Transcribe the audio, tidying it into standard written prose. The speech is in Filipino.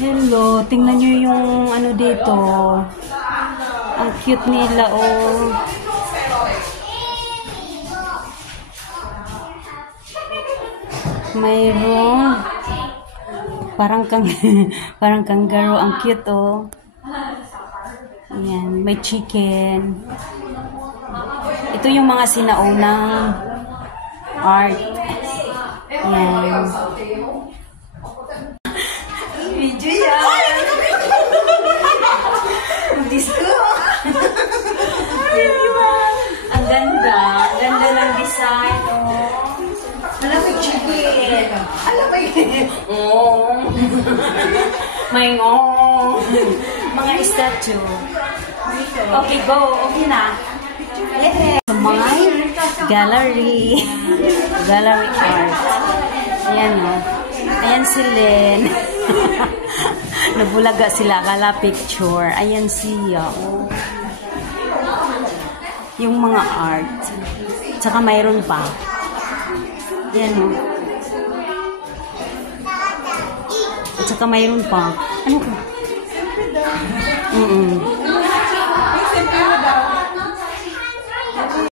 Hello, tingnan nyo yung ano dito. Ang cute nila, oh. Mayroon. Parang parang kangaroo. Ang cute, oh. Ayan, may chicken. Ito yung mga sinaunang art. Ayan. Video yan. Disco. Ang ganda. Ang ganda ng design. Oh. Malapit chicken. Alam mo yun. Oh. May ngong. Mga statue. Okay, go. Okay na. My gallery. Gallery art. Ayan o. Ayan si Lynn. Nabulaga sila. Akala picture. Ayan siya. Oh. Yung mga art. Tsaka mayroon pa. Ayan o. At saka mayroon pa. Ano ka?